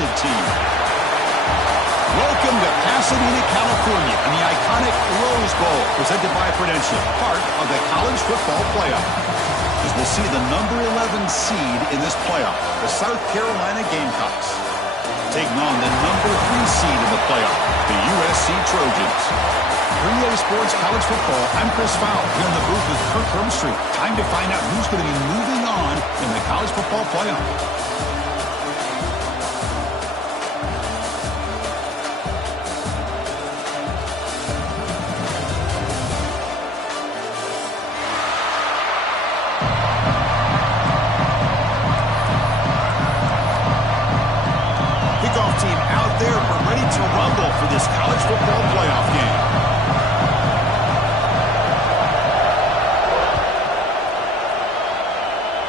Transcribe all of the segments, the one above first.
talented team. Welcome to Pasadena, California, and the iconic Rose Bowl, presented by Prudential, part of the college football playoff. As we'll see the number 11 seed in this playoff, the South Carolina Gamecocks, taking on the number 3 seed in the playoff, the USC Trojans. 3A Sports College Football, I'm Chris Fowle, here in the booth with Kirk Hermstreet. Time to find out who's going to be moving on in the college football playoff. This college football playoff game.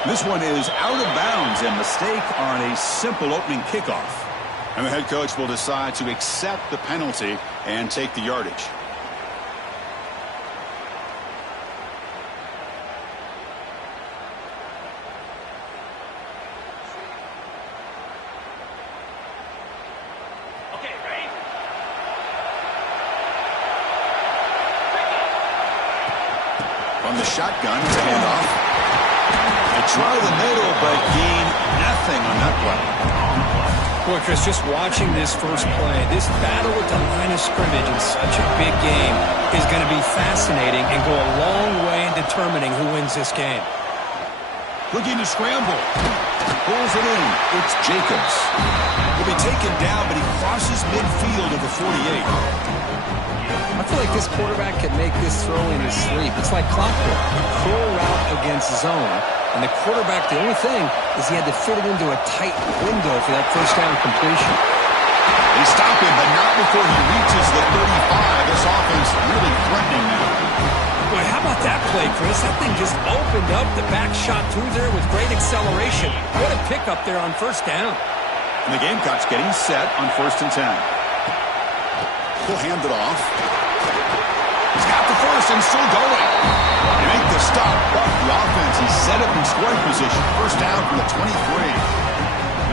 This one is out of bounds, and mistake on a simple opening kickoff. And the head coach will decide to accept the penalty and take the yardage. From the shotgun, it's a handoff. They try the middle, but gain nothing on that play. Boy, Chris, just watching this first play, this battle with the line of scrimmage in such a big game is going to be fascinating and go a long way in determining who wins this game. Looking to scramble. Pulls it in. It's Jacobs. Will be taken down, but he crosses midfield at the 48. I feel like this quarterback can make this throw in his sleep. It's like clockwork. Curl route against zone. And the quarterback, the only thing is he had to fit it into a tight window for that first down completion. They stop him, but not before he reaches the 35. This offense really threatening now. Boy, how about that play, Chris? That thing just opened up. The back shot through there with great acceleration. What a pickup there on first down. And the Gamecocks getting set on 1st and 10. He'll hand it off. He's got the first and still going. They make the stop, but the offense is set up in scoring position. First down from the 23.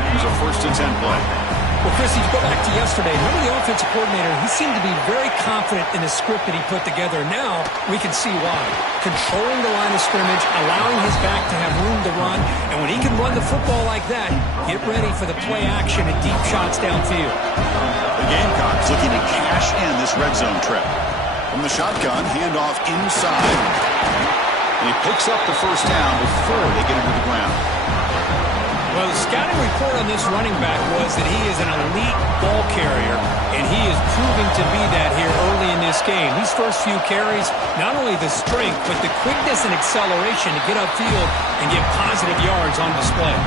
Here's a 1st and 10 play. Well, Chris, if you go back to yesterday, remember the offensive coordinator, he seemed to be very confident in the script that he put together. Now we can see why. Controlling the line of scrimmage, allowing his back to have room to run, and when he can run the football like that, get ready for the play action and deep shots downfield. The Gamecocks looking to cash in this red zone trip. From the shotgun, handoff inside. And he picks up the first down before they get him to the ground. Well, the scouting report on this running back was that he is an elite ball carrier, and he is proving to be that here early in this game. These first few carries, not only the strength, but the quickness and acceleration to get upfield and get positive yards on display.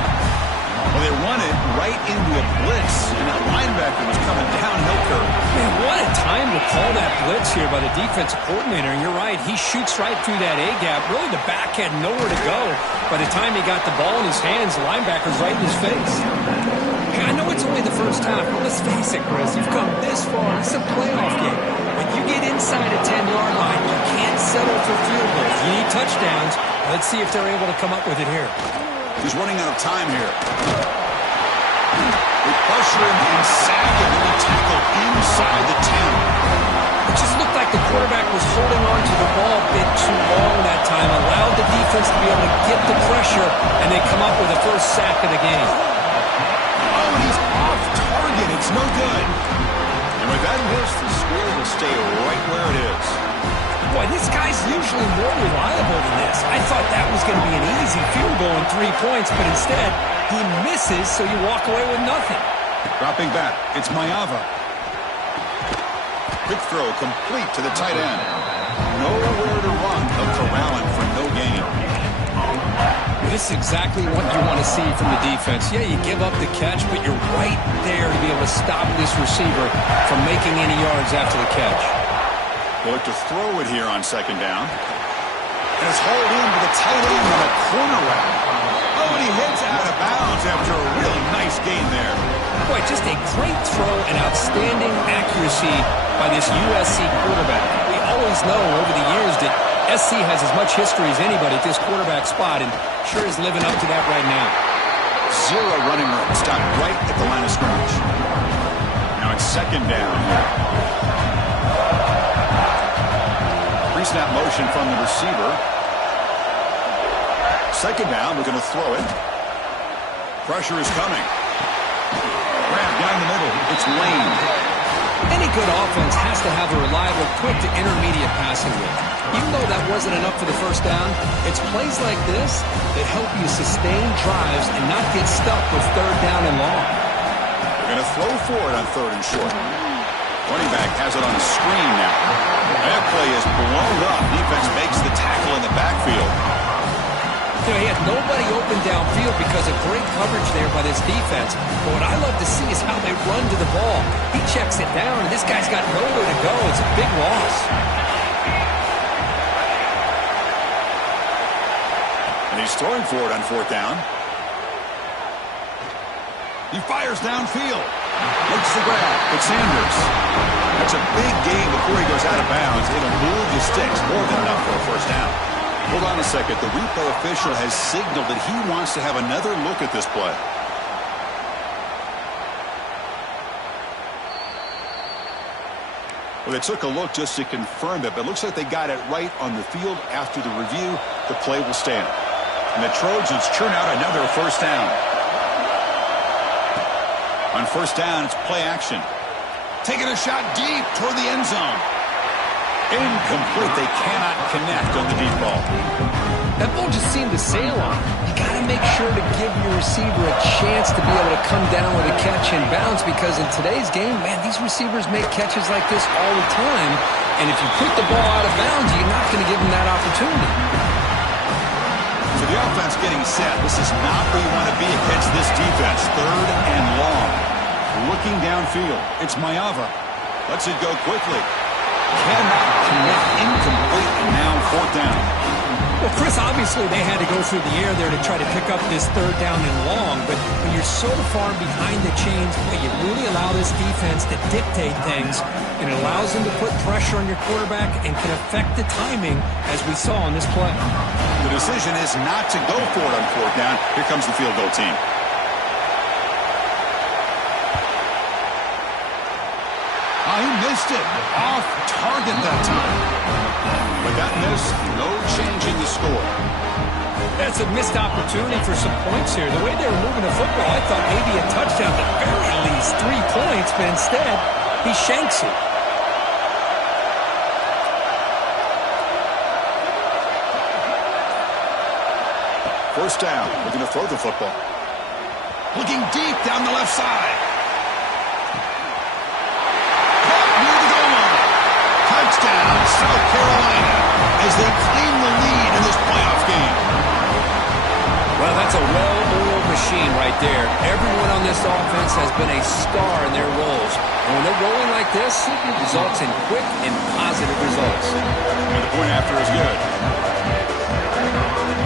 Well, they run it right into a blitz, and that linebacker was coming downhill curve. Man, what a time to call that blitz here by the defensive coordinator. And you're right, he shoots right through that A-gap. Really, the back had nowhere to go. By the time he got the ball in his hands, the linebacker's right in his face. Hey, I know it's only the first half, but let's face it, Chris, you've come this far. It's a playoff game. When you get inside a 10-yard line, you can't settle for field goals. You need touchdowns. Let's see if they're able to come up with it here. He's running out of time here. They pressure him and sack him, and he tackled inside the 10. It just looked like the quarterback was holding on to the ball a bit too long that time, allowed the defense to be able to get the pressure, and they come up with the first sack of the game. Oh, he's off target. It's no good. And with that miss, the score will stay right where it is. Boy, this guy's usually more reliable than this. I thought that was going to be an easy field goal and 3 points, but instead, he misses, so you walk away with nothing. Dropping back, it's Mayava. Quick throw complete to the tight end. Nowhere to run, but corralling for no gain. This is exactly what you want to see from the defense. Yeah, you give up the catch, but you're right there to be able to stop this receiver from making any yards after the catch. They'll look to throw it here on 2nd down. And it's hauled in with a tight end on a corner route. Oh, and he heads out of bounds after a really nice gain there. Boy, just a great throw and outstanding accuracy by this USC quarterback. We always know over the years that SC has as much history as anybody at this quarterback spot, and sure is living up to that right now. Zero running room. Stopped right at the line of scrimmage. Now it's second down here. Pre-snap motion from the receiver. Second down, we're going to throw it. Pressure is coming. Grab down the middle. It's Lane. Any good offense has to have a reliable, quick to intermediate passing game. Even though that wasn't enough for the first down, it's plays like this that help you sustain drives and not get stuck with third down and long. They're going to throw for it on third and short. Running back has it on the screen now. That play is blown up. Defense makes the tackle in the backfield. You know, he had nobody open downfield because of great coverage there by this defense. But what I love to see is how they run to the ball. He checks it down, and this guy's got nowhere to go. It's a big loss. And he's throwing for it on fourth down. He fires downfield. Looks the grab. It's Sanders. That's a big gain before he goes out of bounds. It'll move the sticks. More than enough for a first down. Hold on a second. The replay official has signaled that he wants to have another look at this play. Well, they took a look just to confirm it, but it looks like they got it right on the field. After the review, the play will stand. And the Trojans churn out another first down. On first down, it's play action. Taking a shot deep toward the end zone. Incomplete. They cannot connect on the deep ball. That ball just seemed to sail on. You got to make sure to give your receiver a chance to be able to come down with a catch and bounce, because in today's game, man, these receivers make catches like this all the time. And if you put the ball out of bounds, you're not going to give them that opportunity. So the offense getting set. This is not where you want to be against this defense. Third and long. Looking downfield. It's Mayava. Lets it go quickly. Cannot connect. Incomplete. And now fourth down. Well, Chris, obviously they had to go through the air there to try to pick up this third down and long, but when you're so far behind the chains, you really allow this defense to dictate things, and it allows them to put pressure on your quarterback and can affect the timing, as we saw on this play. The decision is not to go for it on fourth down. Here comes the field goal team. Oh, he missed it. Off target that time. With that miss, no change in the score. That's a missed opportunity for some points here. The way they were moving the football, I thought maybe a touchdown, at the very least 3 points, but instead, he shanks it. First down. We're going to throw the football. Looking deep down the left side. Near the goal line. Touchdown, South Carolina, as they claim the lead in this playoff game. Well, that's a well-oiled machine right there. Everyone on this offense has been a star in their roles. And when they're rolling like this, it results in quick and positive results. And the point after is good.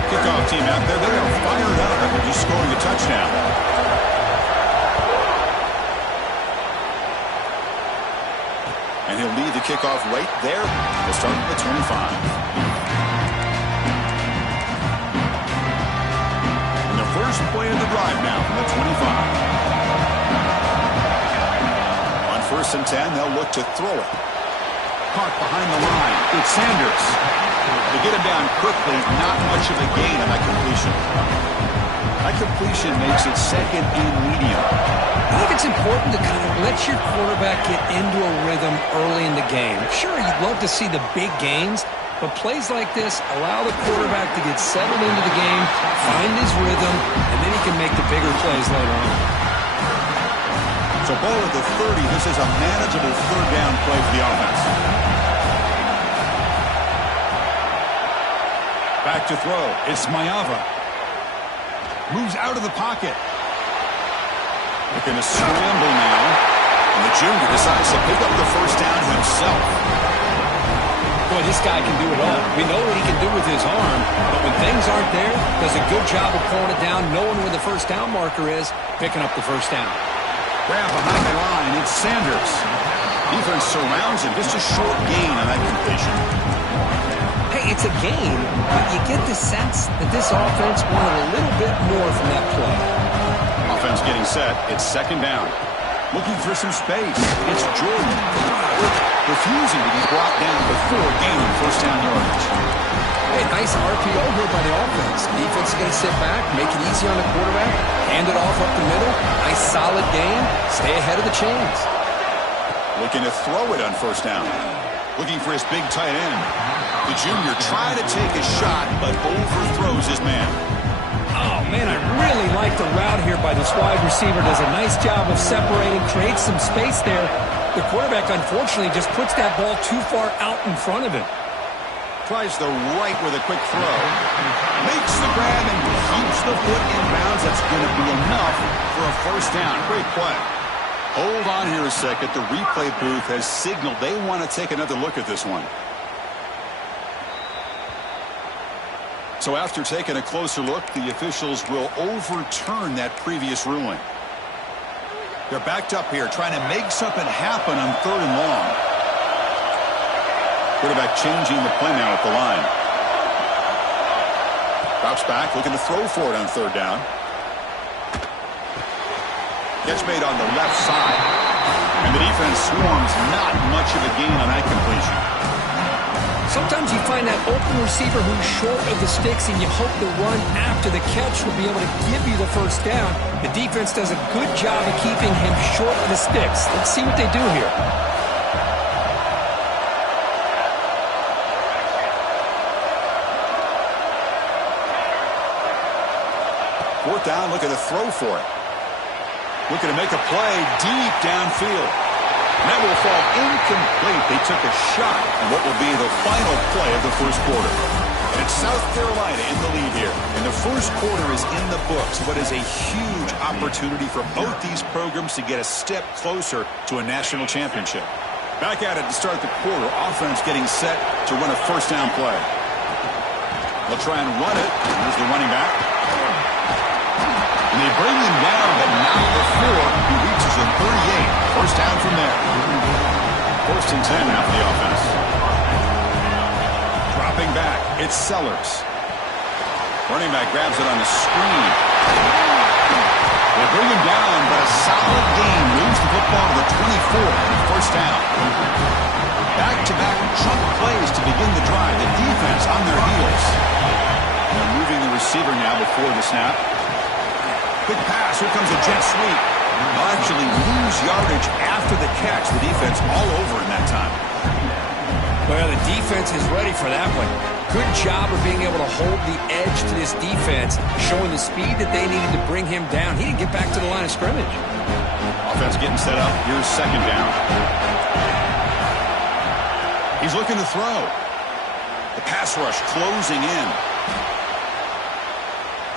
Kickoff team out there, they are fired up after just scoring a touchdown. And he'll lead the kickoff right there. We'll start at the 25. And the first play of the drive now from the 25. On first and 10, they'll look to throw it. Park behind the line. It's Sanders. They get him down quickly. Not much of a gain on that completion. That completion makes it second and medium. I think it's important to kind of let your quarterback get into a rhythm early in the game. Sure, you'd love to see the big gains, but plays like this allow the quarterback to get settled into the game, find his rhythm, and then he can make the bigger plays later on. So ball at the 30. This is a manageable third down play for the offense. Back to throw. It's Mayava. Moves out of the pocket. Looking to scramble now. And the junior decides to pick up the first down himself. Boy, this guy can do it all. We know what he can do with his arm, but when things aren't there, does a good job of pulling it down, knowing where the first down marker is, picking up the first down. Grab behind the line. It's Sanders. Defense surrounds him. Just a short gain on that completion. Hey, it's a game, but you get the sense that this offense wanted a little bit more from that play. getting set. It's second down. Looking for some space. It's Jordan. Refusing to be brought down before gaining first down yardage. Hey, nice RPO here by the offense. Defense is going to sit back, make it easy on the quarterback, hand it off up the middle. Nice solid game. Stay ahead of the chains. Looking to throw it on first down. Looking for his big tight end. The junior trying to take a shot, but overthrows his man. Oh, man, I really like the route here by this wide receiver. Does a nice job of separating, creates some space there. The quarterback, unfortunately, just puts that ball too far out in front of him. Tries the right with a quick throw. Makes the grab and keeps the foot in bounds. That's going to be enough for a first down. Great play. Hold on here a second. The replay booth has signaled they want to take another look at this one. So after taking a closer look, the officials will overturn that previous ruling. They're backed up here trying to make something happen on 3rd and long. Quarterback changing the play now at the line. Drops back, looking to throw for it on 3rd down. Catch made on the left side. And the defense swarms, not much of a gain on that completion. Sometimes you find that open receiver who's short of the sticks, and you hope the run after the catch will be able to give you the first down. The defense does a good job of keeping him short of the sticks. Let's see what they do here. 4th down, looking to throw for it. Looking to make a play deep downfield. And that will fall incomplete. They took a shot at what will be the final play of the first quarter. And it's South Carolina in the lead here. And the first quarter is in the books. What is a huge opportunity for both these programs to get a step closer to a national championship. Back at it to start the quarter. Offense getting set to run a first down play. They'll try and run it. Here's the running back. And they bring him down, but not before he reaches the 38. First down from there. 1st and 10 now for the offense. Dropping back, it's Sellers. Running back grabs it on the screen. They bring him down, but a solid gain moves the football to the 24. First down. Back-to-back chunk plays to begin the drive. The defense on their heels. They're moving the receiver now before the snap. Quick pass. Here comes a jet sweep. They'll actually lose yardage after the catch. The defense all over in that time. Well, the defense is ready for that one. Good job of being able to hold the edge to this defense, showing the speed that they needed to bring him down. He didn't get back to the line of scrimmage. Offense getting set up. Here's second down. He's looking to throw. The pass rush closing in.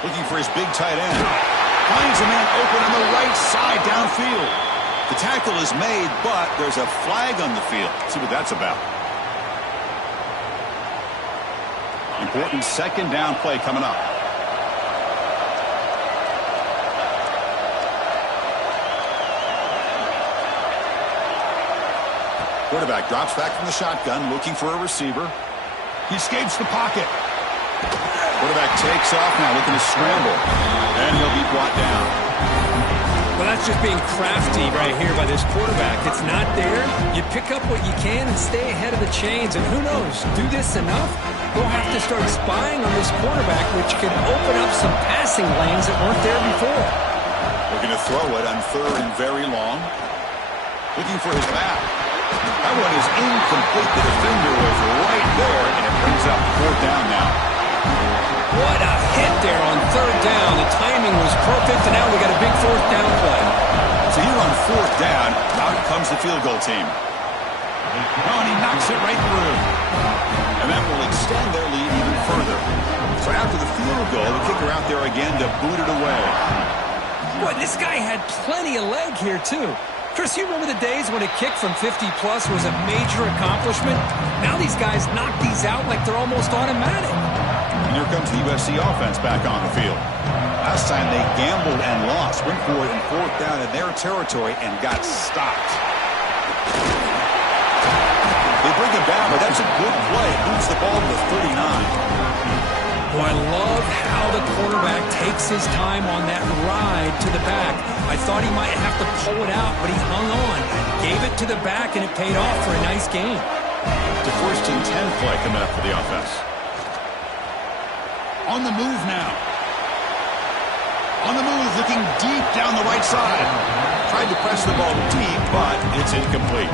Looking for his big tight end. Finds a man open on the right side downfield. The tackle is made, but there's a flag on the field. Let's see what that's about. Important second down play coming up. Quarterback drops back from the shotgun, looking for a receiver. He escapes the pocket. Quarterback takes off now, looking to scramble. And he'll be brought down. Well, that's just being crafty right here by this quarterback. It's not there. You pick up what you can and stay ahead of the chains. And who knows, do this enough, we'll have to start spying on this quarterback, which could open up some passing lanes that weren't there before. Looking to throw it on 3rd and very long. Looking for his back. That one is incomplete. The defender was right there, and it brings up 4th down now. What a hit there on 3rd down. The timing was perfect, and now we got a big 4th down play. So here on 4th down, out comes the field goal team. Oh, and he knocks it right through. And that will extend their lead even further. So after the field goal, the kicker out there again to boot it away. Boy, this guy had plenty of leg here, too. Chris, you remember the days when a kick from 50-plus was a major accomplishment? Now these guys knock these out like they're almost automatic. And here comes the USC offense back on the field. Last time they gambled and lost. Went for it in 4th down in their territory and got stopped. They bring him down, but that's a good play. Moves the ball to the 39. Boy, I love how the quarterback takes his time on that ride to the back. I thought he might have to pull it out, but he hung on, gave it to the back, and it paid off for a nice gain. The 1st and 10 play coming up for the offense. On the move now. On the move, looking deep down the right side. Tried to press the ball deep, but it's incomplete.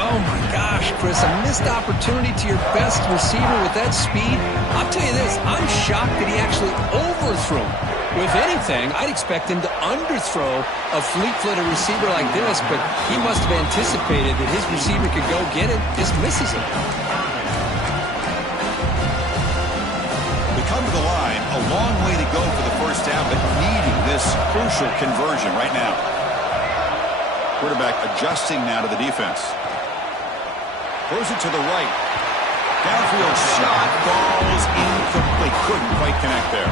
Oh, my gosh, Chris, a missed opportunity to your best receiver with that speed. I'll tell you this, I'm shocked that he actually overthrew him. If anything, I'd expect him to underthrow a fleet-footed receiver like this, but he must have anticipated that his receiver could go get it, just misses it. We come to the line, a long way to go for the first down, but needing this crucial conversion right now. Quarterback adjusting now to the defense. Throws it to the right. Downfield shot. Ball's incomplete. Couldn't quite connect there.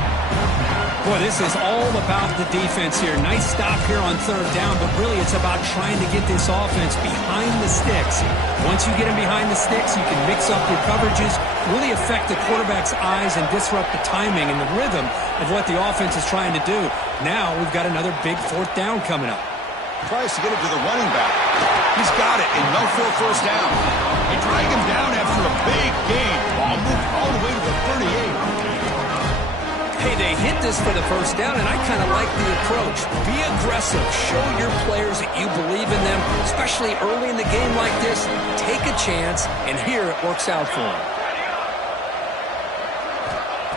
Boy, this is all about the defense here. Nice stop here on 3rd down, but really it's about trying to get this offense behind the sticks. Once you get them behind the sticks, you can mix up your coverages, really affect the quarterback's eyes and disrupt the timing and the rhythm of what the offense is trying to do. Now we've got another big 4th down coming up. Tries to get it to the running back. He's got it, and no for a first down. They drag him down after a big gain. Ball moved all the way to the 38. Hey, they hit this for the first down, and I kind of like the approach. Be aggressive. Show your players that you believe in them, especially early in the game like this. Take a chance, and here it works out for them.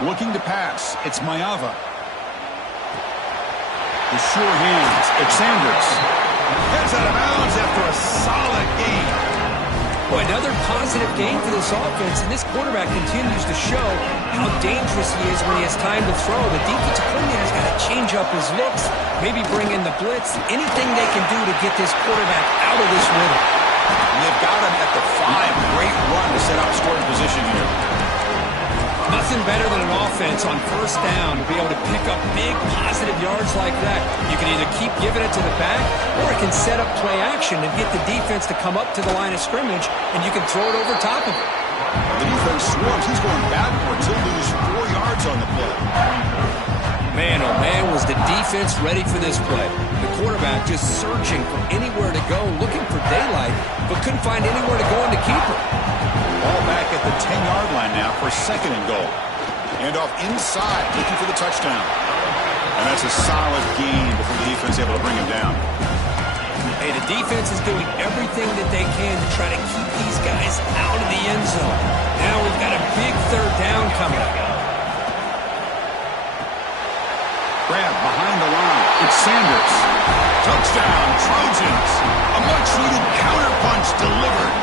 Looking to pass. It's Mayava. The sure hands. It's Sanders. Heads out of bounds after a solid gain. Boy, another positive game for this offense, and this quarterback continues to show how dangerous he is when he has time to throw. The defensive coordinator's got to change up his looks, maybe bring in the blitz, anything they can do to get this quarterback out of this rhythm. And they've got him at the 5. Great run to set up scoring position here. Nothing better than an offense on 1st down to be able to pick up big positive yards like that. You can either keep giving it to the back, or it can set up play action and get the defense to come up to the line of scrimmage, and you can throw it over top of it. The defense swarms. He's going backwards. He'll lose 4 yards on the play. Man, oh man, was the defense ready for this play. The quarterback just searching for anywhere to go, looking for daylight, but couldn't find anywhere to go in to keep it. Ball back at the 10-yard line now for 2nd and goal. Hand off inside, looking for the touchdown. And that's a solid gain before the defense able to bring him down. Hey, the defense is doing everything that they can to try to keep these guys out of the end zone. Now we've got a big 3rd down coming up. Grab behind the line. It's Sanders. Touchdown, Trojans. A much-needed counterpunch delivered.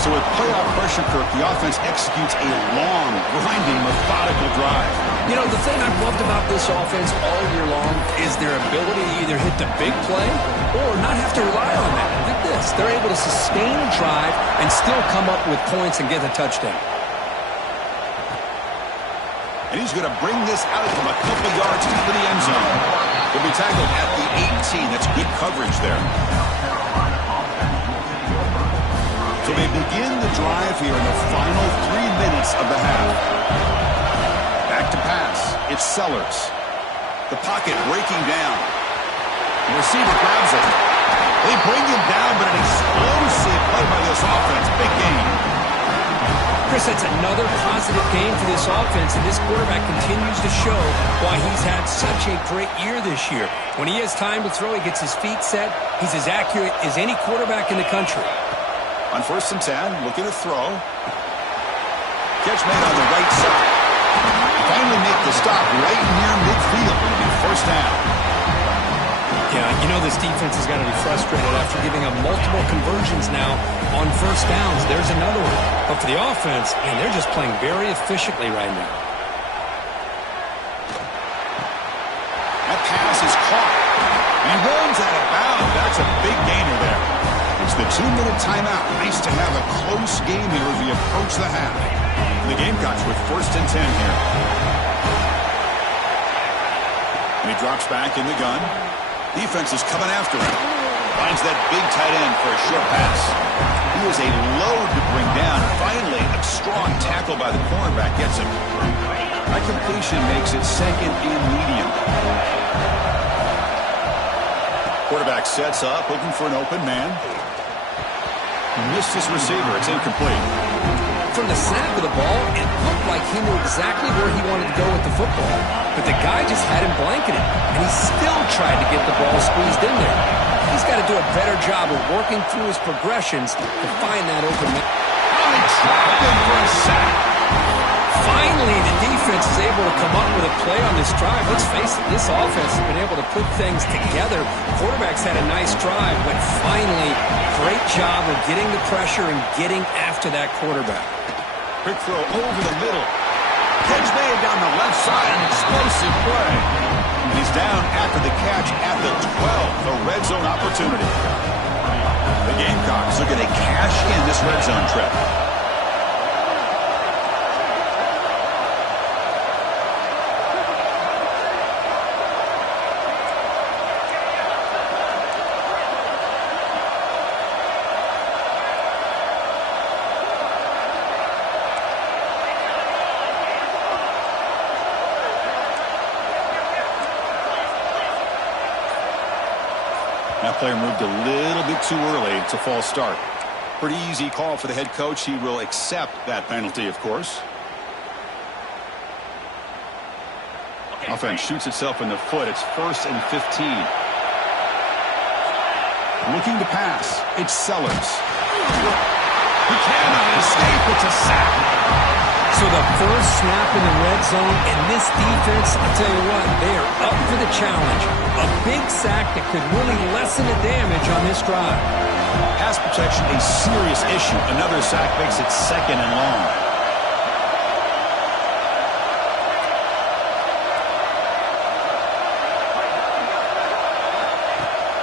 So with playoff pressure, Kirk, the offense executes a long, grinding, methodical drive. You know, the thing I've loved about this offense all year long is their ability to either hit the big play or not have to rely on that. Look at this. They're able to sustain a drive and still come up with points and get a touchdown. And he's going to bring this out from a couple yards into the end zone. He'll be tackled at the 18. That's good coverage there. So they begin the drive here in the final 3 minutes of the half. Back to pass. It's Sellers. The pocket breaking down. The receiver grabs it. They bring him down, but an explosive play by this offense. Big game. Chris, that's another positive game for this offense, and this quarterback continues to show why he's had such a great year this year. When he has time to throw, he gets his feet set. He's as accurate as any quarterback in the country. On 1st and 10, looking to throw. Catch made on the right side. Finally make the stop right near midfield. It'll be 1st down. Yeah, you know this defense has got to be frustrated after giving up multiple conversions now on 1st downs. There's another one. But for the offense, man, they're just playing very efficiently right now. That pass is caught. And runs out of bounds. That's a big gainer there. It's the 2-minute timeout. Nice to have a close game here as we approach the half. The Gamecocks with 1st and 10 here. And he drops back in the gun. Defense is coming after him. Finds that big tight end for a short pass. He was a load to bring down. Finally, a strong tackle by the cornerback gets him. That completion makes it second and medium. Quarterback sets up, looking for an open man. Missed his receiver. It's incomplete. From the snap of the ball, it looked like he knew exactly where he wanted to go with the football. But the guy just had him blanketed, and he still tried to get the ball squeezed in there. He's got to do a better job of working through his progressions to find that open man. Oh, they trapped him for a sack. Finally, the defense is able to come up with a play on this drive. Let's face it, this offense has been able to put things together. Quarterback's had a nice drive, but finally, great job of getting the pressure and getting after that quarterback. Quick throw over the middle. Catch made down the left side, an explosive play. He's down after the catch at the 12, a red zone opportunity. The Gamecocks are going to cash in this red zone trip. That player moved a little bit too early. It's a false start. Pretty easy call for the head coach. He will accept that penalty, of course. Offense shoots itself in the foot. It's 1st and 15. Looking to pass. It's Sellers. He cannot escape. It's a sack. So the first snap in the red zone, and this defense, I'll tell you what, they are up for the challenge. A big sack that could really lessen the damage on this drive. Pass protection, a serious issue. Another sack makes it 2nd and long.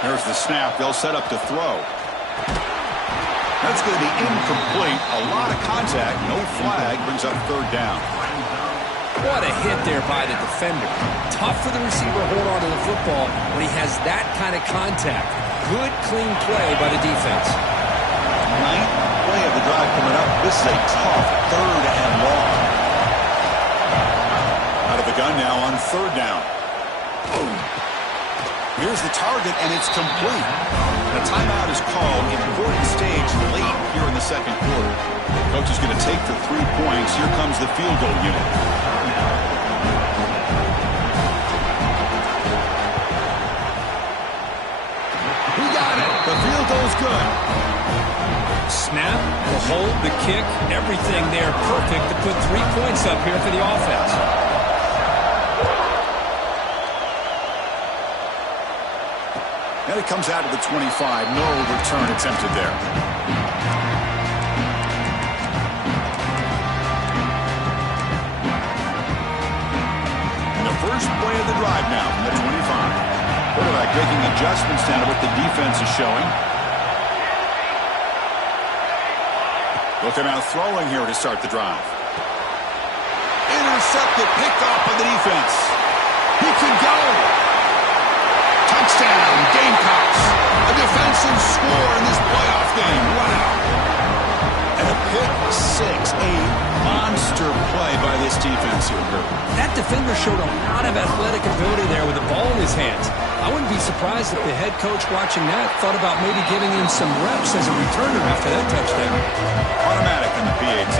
There's the snap. They'll set up to throw. That's going to be incomplete. A lot of contact. No flag. Brings up 3rd down. What a hit there by the defender. Tough for the receiver to hold on to the football when he has that kind of contact. Good, clean play by the defense. 9th play of the drive coming up. This is a tough 3rd and long. Out of the gun now on 3rd down. Here's the target, and it's complete. A timeout is called. Important stage late here in the 2nd quarter. Coach is going to take the 3 points. Here comes the field goal unit. He got it. The field goal's good. Snap, the hold, the kick, everything there perfect to put 3 points up here for the offense. And it comes out to the 25. No return attempted there. The first play of the drive now from the 25. Quarterback making adjustments down to what the defense is showing. Looking out throwing here to start the drive. Intercepted, picked off by the defense. He can go. Touchdown, Gamecocks. A defensive score in this playoff game. Wow. And a pick six. A monster play by this defense here. That defender showed a lot of athletic ability there with the ball in his hands. I wouldn't be surprised if the head coach watching that thought about maybe giving him some reps as a returner after that touchdown. Automatic in the PAT.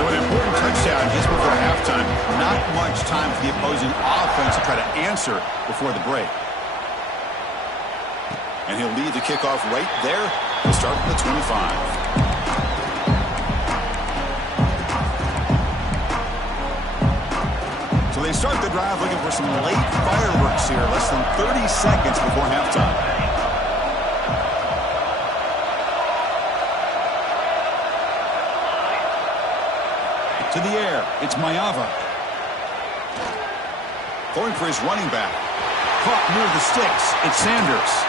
So an important touchdown just before halftime. Not much time for the opposing offense to try to answer before the break. And he'll lead the kickoff right there to start from the 25. So they start the drive looking for some late fireworks here. Less than 30 seconds before halftime. To the air, it's Mayava. Going for his running back. Caught near the sticks. It's Sanders.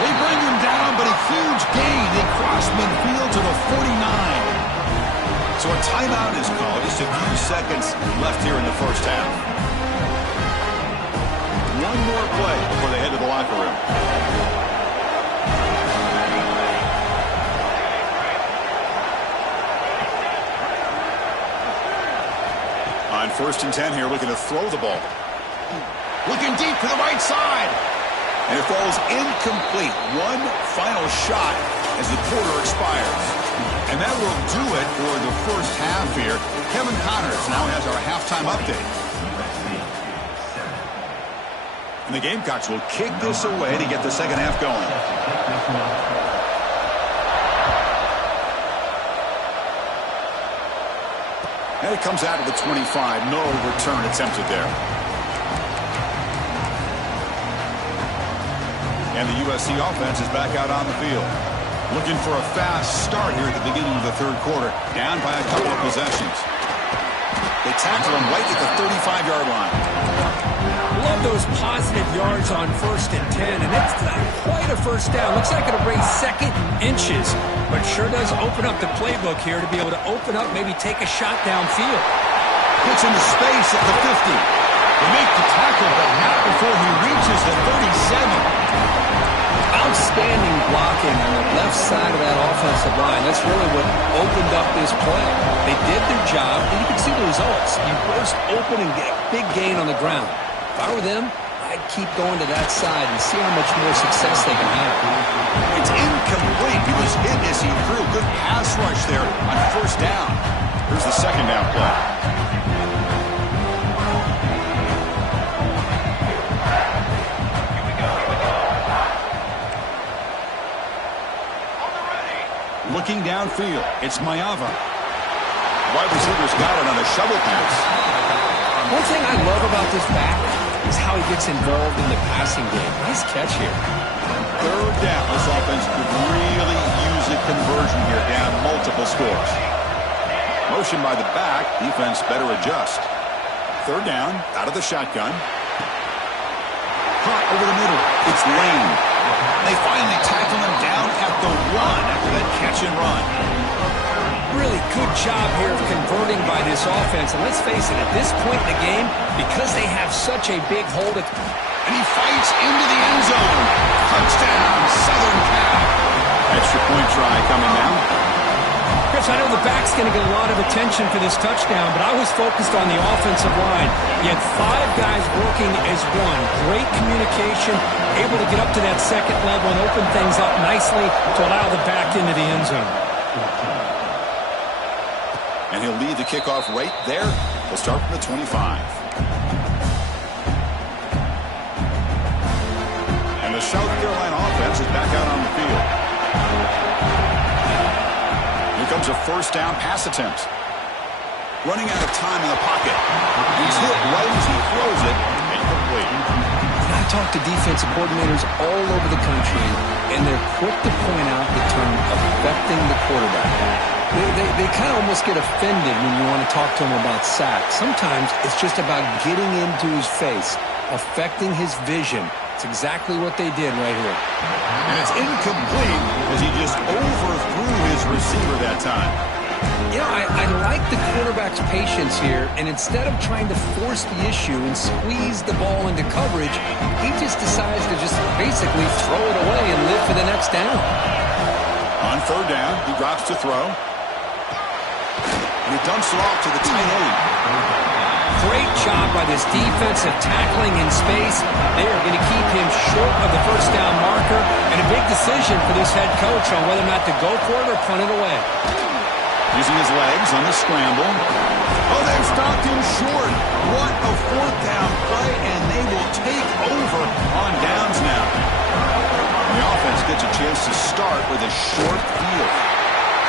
They bring him down, but a huge gain. They cross midfield to the 49. So a timeout is called. Just a few seconds left here in the first half. One more play before they head to the locker room. First and 10 here, looking to throw the ball. Looking deep to the right side. And it falls incomplete. One final shot as the quarter expires. And that will do it for the first half here. Kevin Connors now has our halftime update. And the Gamecocks will kick this away to get the second half going. And it comes out of the 25. No return attempted there. And the USC offense is back out on the field. Looking for a fast start here at the beginning of the third quarter. Down by a couple of possessions. They tackle him right at the 35-yard line. Love those positive yards on first and 10. And it's not quite a first down. Looks like it'll bring second inches. But sure does open up the playbook here to be able to open up, maybe take a shot downfield. Gets into space at the 50. They make the tackle, but not before he reaches the 37. Outstanding blocking on the left side of that offensive line. That's really what opened up this play. They did their job, and you can see the results. You burst open and get a big gain on the ground. If I were them, I'd keep going to that side and see how much more success they can have. It's incomplete. He was hit as he threw. Good pass rush there on first down. Here's the second down play. Looking downfield, it's Mayava. Wide receivers got it on a shovel pass. One thing I love about this back is how he gets involved in the passing game. Nice catch here. Third down, this offense could really use a conversion here, down multiple scores. Motion by the back, defense better adjust. Third down, out of the shotgun. Caught over the middle, it's Lane. They finally tackle him down at the 1 after that catch and run. Really good job here of converting by this offense. And let's face it, at this point in the game, because they have such a big hold, and he fights into the end zone. Touchdown, Southern Cal. Extra point try coming now. Chris, I know the back's going to get a lot of attention for this touchdown, but I was focused on the offensive line. You had 5 guys working as one. Great communication, able to get up to that second level and open things up nicely to allow the back into the end zone. And he'll lead the kickoff right there. We'll start from the 25. And the South Carolina offense is back out on the field. Here comes a first down pass attempt. Running out of time in the pocket. He's hit right as he throws it. Incomplete. I talk to defensive coordinators all over the country, and they're quick to point out the term affecting the quarterback. They kind of almost get offended when you want to talk to them about sacks. Sometimes it's just about getting into his face, affecting his vision. It's exactly what they did right here. And it's incomplete as he just overthrew his receiver that time. You know, I like the quarterback's patience here, and instead of trying to force the issue and squeeze the ball into coverage, he just decides to just basically throw it away and live for the next down. On third down, he drops to throw. And he dumps it off to the tight end. Great job by this defensive tackling in space. They are going to keep him short of the first down marker, and a big decision for this head coach on whether or not to go for it or punt it away. Using his legs on the scramble. Oh, they've stopped him short. What a fourth down play, and they will take over on downs now. The offense gets a chance to start with a short field.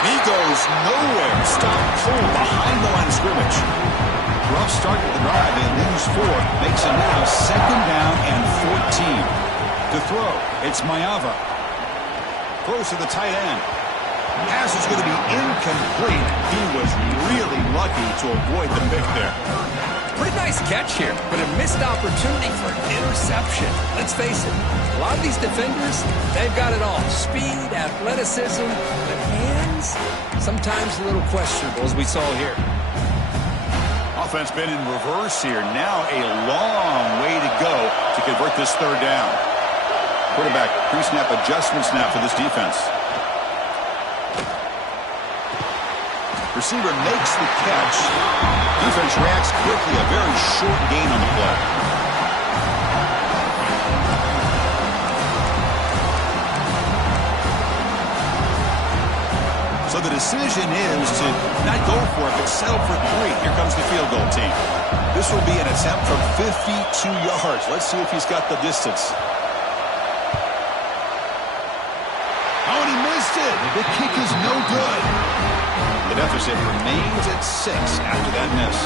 He goes nowhere. Stop cold behind the line of scrimmage. Rough start to the drive. They lose 4. Makes it now second down and 14. To throw, it's Mayava. Throws to the tight end. Pass is going to be incomplete. He was really lucky to avoid the pick there. Pretty nice catch here, but a missed opportunity for an interception. Let's face it, a lot of these defenders, they've got it all. Speed, athleticism, but hands, sometimes a little questionable, as we saw here. Offense been in reverse here. Now a long way to go to convert this third down. Quarterback pre-snap adjustments now for this defense. Receiver makes the catch. Defense reacts quickly. A very short gain on the play. So the decision is to not go for it, but settle for 3. Here comes the field goal team. This will be an attempt from 52 yards. Let's see if he's got the distance. Oh, and he missed it. The kick is no good. The deficit remains at 6 after that miss.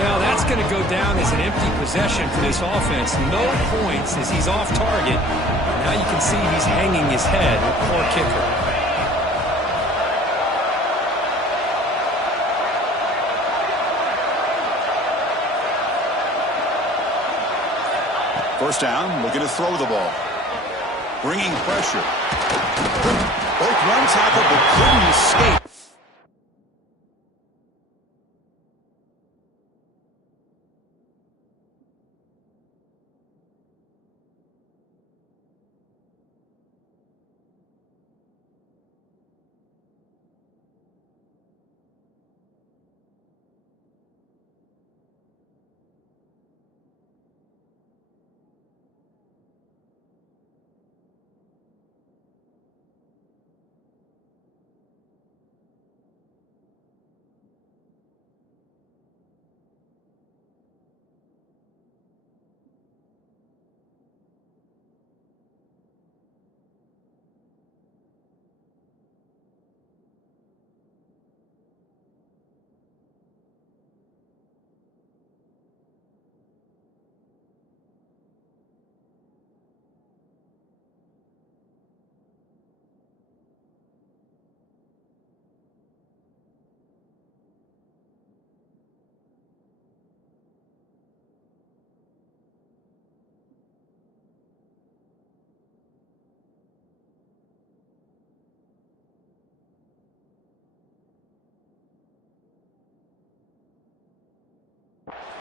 Now that's going to go down as an empty possession for this offense. No points as he's off target. Now you can see he's hanging his head. Poor kicker. First down, looking to throw the ball. Bringing pressure. Both run tackle, but couldn't escape.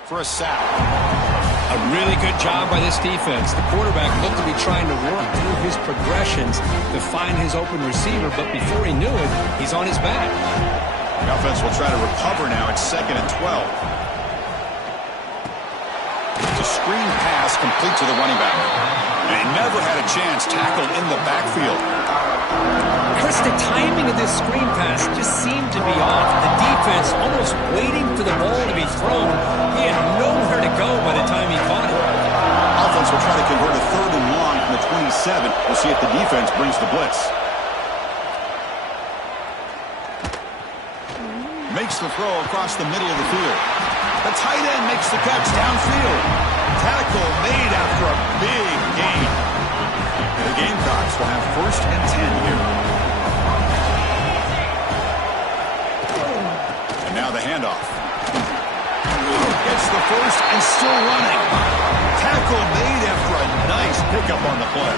For a sack. A really good job by this defense. The quarterback looked to be trying to work through his progressions to find his open receiver, but before he knew it, he's on his back. The offense will try to recover now at 2nd and 12. It's a screen pass complete to the running back. And he never had a chance, tackled in the backfield. Chris, the timing of this screen pass just seemed to be off. The defense almost waiting for the ball to be thrown. He had nowhere to go by the time he caught it. Offense will try to convert a 3rd and long from the 27. We'll see if the defense brings the blitz. Makes the throw across the middle of the field. The tight end makes the catch downfield. Tackle made after a big gain. The Gamecocks will have 1st and 10 here. And now the handoff. Gets the first and still running. Tackle made after a nice pickup on the play.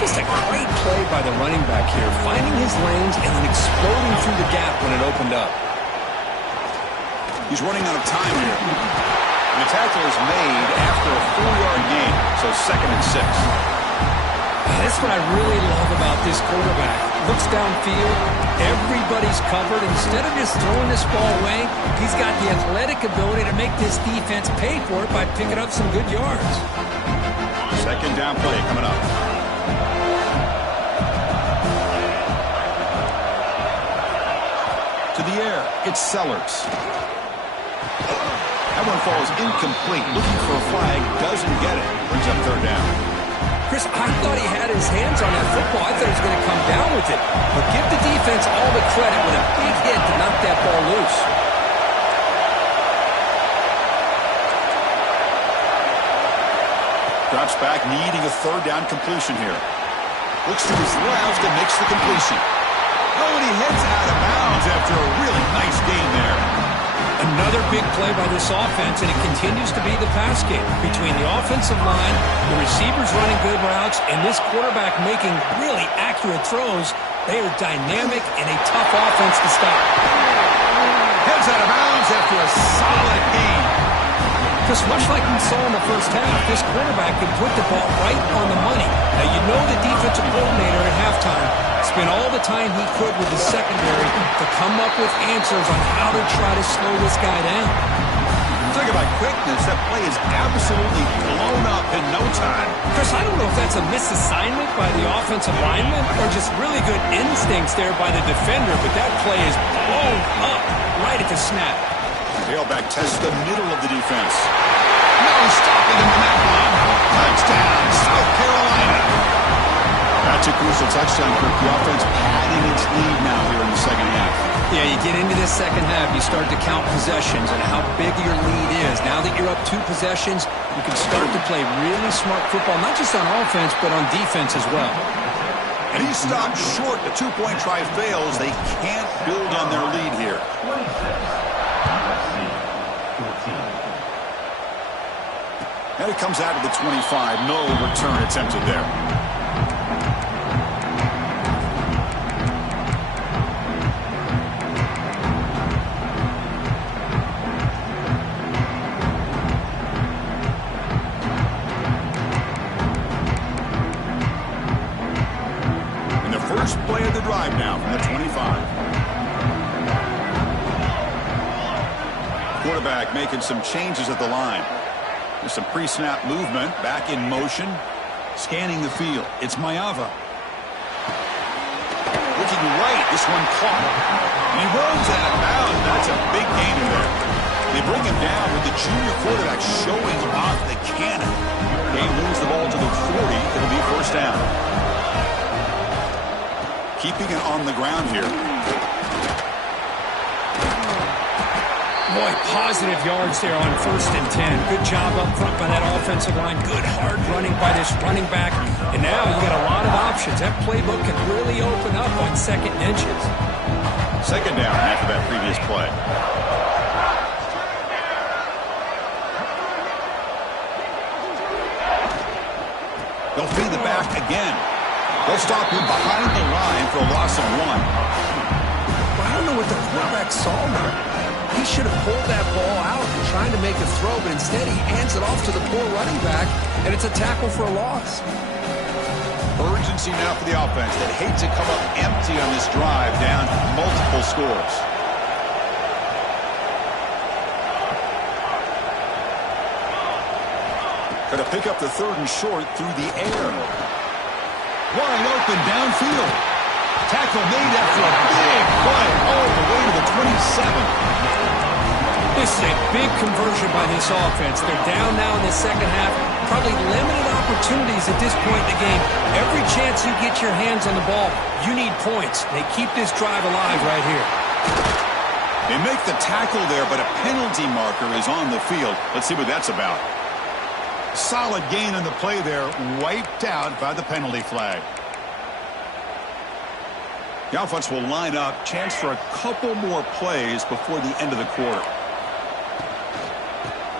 Just a great play by the running back here, finding his lanes and then exploding through the gap when it opened up. He's running out of time here. And the tackle is made after a 4-yard gain, so 2nd and 6. That's what I really love about this quarterback. Looks downfield, everybody's covered. Instead of just throwing this ball away, he's got the athletic ability to make this defense pay for it by picking up some good yards. 2nd down play coming up. To the air, it's Sellers. That one falls incomplete. Looking for a flag, doesn't get it. Brings up 3rd down. Chris, I thought he had his hands on that football. I thought he was going to come down with it. But give the defense all the credit with a big hit to knock that ball loose. Drops back, needing a 3rd down completion here. Looks to his left and makes the completion. Oh, and he heads out of bounds after a really nice gain there. Another big play by this offense, and it continues to be the pass game. Between the offensive line, the receivers running good routes, and this quarterback making really accurate throws, they are dynamic and a tough offense to stop. Heads out of bounds after a solid gain. Just much like we saw in the first half, this quarterback can put the ball right on the money. Now, you know the defensive coordinator at halftime is spent all the time he could with the secondary to come up with answers on how to try to slow this guy down. Talk about quickness. That play is absolutely blown up in no time. Chris, I don't know if that's a misassignment by the offensive lineman or just really good instincts there by the defender, but that play is blown up right at the snap. Tailback tests the middle of the defense. No stopping him in that one. Touchdown, South Carolina. That's a crucial touchdown, Kirk. The offense padding its lead now here in the second half. Yeah, you get into this second half, you start to count possessions and how big your lead is. Now that you're up 2 possessions, you can start to play really smart football, not just on offense, but on defense as well. And he stopped short. The 2-point try fails. They can't build on their lead here. And it comes out of the 25. No return attempted there. First play of the drive now from the 25. Quarterback making some changes at the line. There's some pre-snap movement, back in motion, scanning the field. It's Mayava. Looking right, this one caught. And he runs out of bounds. That's a big gainer there. They bring him down with the junior quarterback showing off the cannon. They lose the ball to the 40. It'll be first down. Keeping it on the ground here. Boy, positive yards there on 1st and 10. Good job up front by that offensive line. Good hard running by this running back. And now you got a lot of options. That playbook can really open up on 2nd and inches. Second down after that previous play. They'll feed the back again. They'll stop him behind the line for a loss of 1. I don't know what the quarterback saw there. He should have pulled that ball out and trying to make a throw, but instead he hands it off to the poor running back, and it's a tackle for a loss. Urgency now for the offense that hate to come up empty on this drive, down multiple scores. Going to pick up the 3rd and short through the air. Wide open downfield. Tackle made after a big play all the way to the 27. This is a big conversion by this offense. They're down now in the second half. Probably limited opportunities at this point in the game. Every chance you get your hands on the ball, you need points. They keep this drive alive right here. They make the tackle there, but a penalty marker is on the field. Let's see what that's about. Solid gain on the play there, wiped out by the penalty flag. The offense will line up, chance for a couple more plays before the end of the quarter.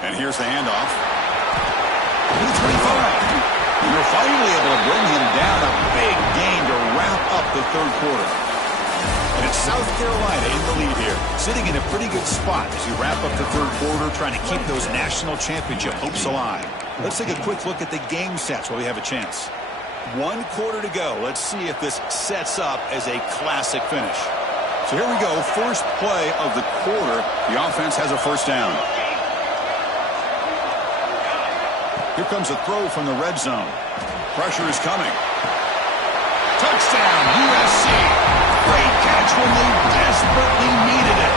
And here's the handoff. To the 25. And they're finally able to bring him down, a big gain to wrap up the 3rd quarter. And it's South Carolina in the lead here, sitting in a pretty good spot as you wrap up the 3rd quarter, trying to keep those national championship hopes alive. Let's take a quick look at the game stats while we have a chance. 1 quarter to go. Let's see if this sets up as a classic finish. So here we go. First play of the quarter. The offense has a first down. Here comes a throw from the red zone. Pressure is coming. Touchdown, USC. Great catch when they desperately needed it.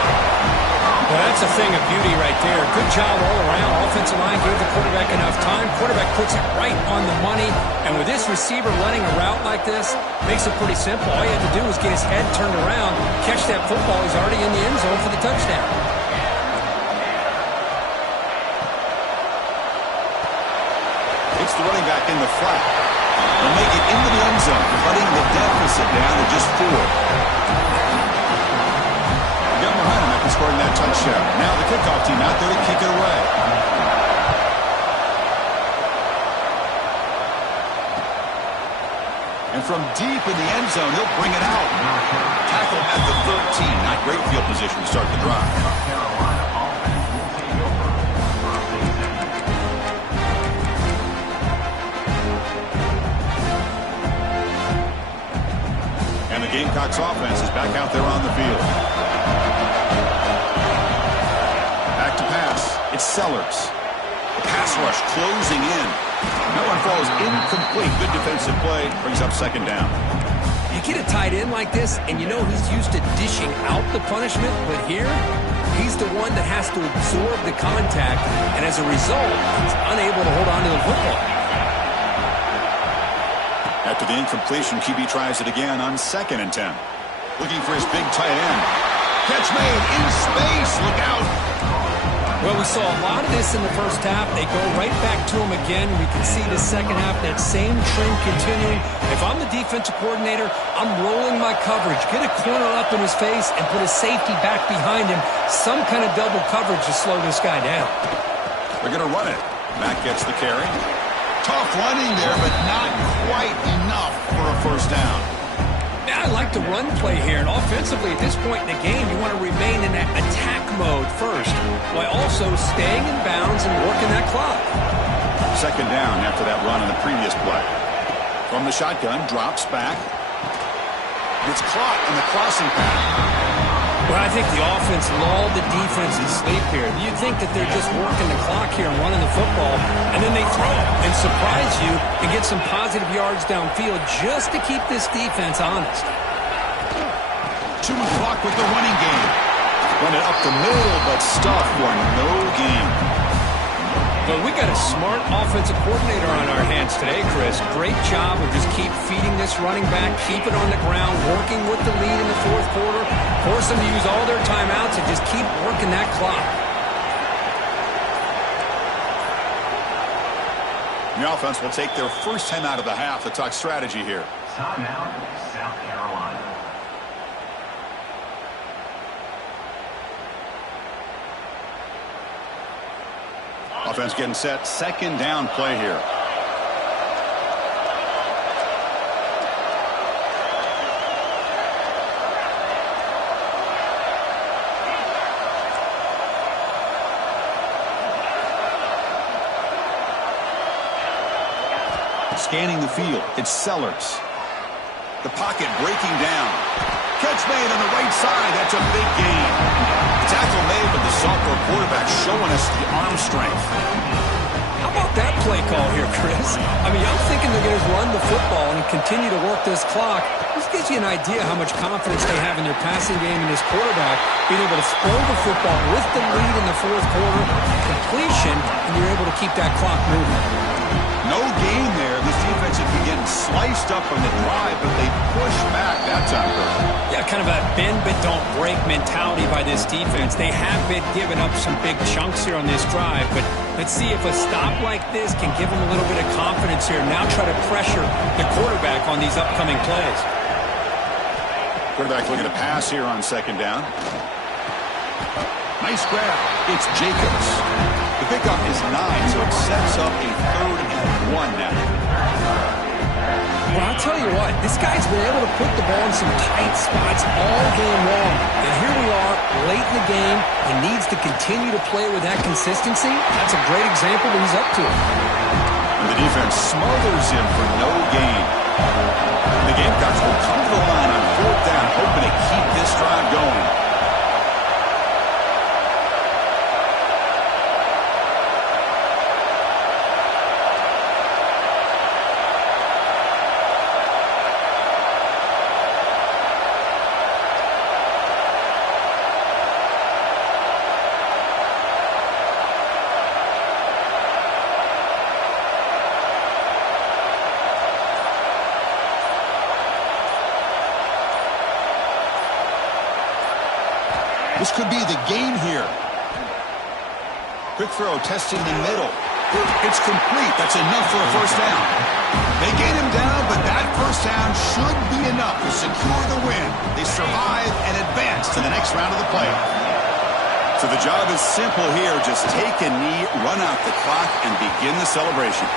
Well, that's a thing of beauty right there. Good job all around. Offensive line gave the quarterback enough time. Quarterback puts it right on the money. And with this receiver running a route like this, makes it pretty simple. All you had to do was get his head turned around, catch that football. He's already in the end zone for the touchdown. It's the running back in the flat. They'll make it into the end zone, cutting the deficit down to just 4. Got momentum after scoring that touchdown. Now the kickoff team out there to kick it away. And from deep in the end zone, he'll bring it out. Tackle at the 13. Not great field position to start the drive. Gamecocks offense is back out there on the field. Back to pass. It's Sellers. The pass rush closing in. That one falls incomplete. Good defensive play. Brings up second down. You get a tight end like this, and you know he's used to dishing out the punishment, but here, he's the one that has to absorb the contact, and as a result, he's unable to hold on to the football. After the incompletion, QB tries it again on 2nd and 10. Looking for his big tight end. Catch made in space. Look out. Well, we saw a lot of this in the first half. They go right back to him again. We can see the second half, that same trend continuing. If I'm the defensive coordinator, I'm rolling my coverage. Get a corner up in his face and put a safety back behind him. Some kind of double coverage to slow this guy down. They're going to run it. Mack gets the carry. Tough running there, but not quite enough for a first down. Now, I like the run play here, and offensively at this point in the game, you want to remain in that attack mode first, while also staying in bounds and working that clock. Second down after that run in the previous play. From the shotgun, drops back. It's caught in the crossing path. Well, I think the offense lulled the defense to sleep here. You'd think that they're just working the clock here and running the football, and then they throw and surprise you and get some positive yards downfield just to keep this defense honest. Chewing clock with the running game. Run it up the middle, but stuff for no gain. But we got a smart offensive coordinator on our hands today, Chris. Great job of just keep feeding this running back, keep it on the ground, working with the lead in the fourth quarter, force them to use all their timeouts and just keep working that clock. The offense will take their first time out of the half to talk strategy here. Timeout, South Carolina. Offense getting set. Second down play here. Scanning the field. It's Sellers. The pocket breaking down. Catch made on the right side. That's a big gain. Tackle made, but the sophomore quarterback showing us the arm strength. How about that play call here, Chris? I mean, I'm thinking they're going to run the football and continue to work this clock. This gives you an idea how much confidence they have in their passing game and this quarterback being able to throw the football with the lead in the fourth quarter, completion, and you're able to keep that clock moving. No gain there. This defense has been getting sliced up on the drive, but they push back that time. Yeah, kind of a bend but don't break mentality by this defense. They have been giving up some big chunks here on this drive, but let's see if a stop like this can give them a little bit of confidence here. Now try to pressure the quarterback on these upcoming plays. Quarterback looking to pass here on second down. Nice grab. It's Jacobs. The pickup is 9, so it sets up a 3rd and 1 now. Well, I'll tell you what, this guy's been able to put the ball in some tight spots all game long. And here we are, late in the game. He needs to continue to play with that consistency. That's a great example that he's up to it. And the defense smothers him for no gain. The Gamecocks will come to the line on 4th down, hoping to keep this drive going. This could be the game here. Quick throw, testing the middle. It's complete. That's enough for a first down. They get him down, but that first down should be enough to secure the win. They survive and advance to the next round of the playoff. So the job is simple here. Just take a knee, run out the clock, and begin the celebration.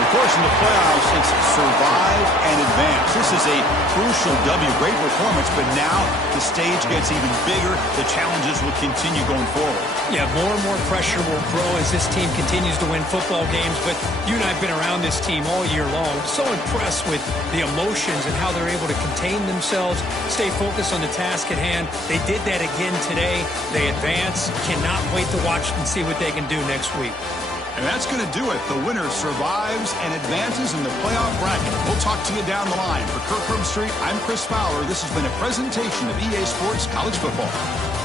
The course, in the playoffs, it's survive and advance. This is a crucial W. Great performance, but now the stage gets even bigger. The challenges will continue going forward. Yeah, more and more pressure will grow as this team continues to win football games. But you and I have been around this team all year long. So impressed with the emotions and how they're able to contain themselves, stay focused on the task at hand. They did that again today. They advance. Cannot wait to watch and see what they can do next week. And that's going to do it. The winner survives and advances in the playoff bracket. We'll talk to you down the line. For Kirk Street, I'm Chris Fowler. This has been a presentation of EA Sports College Football.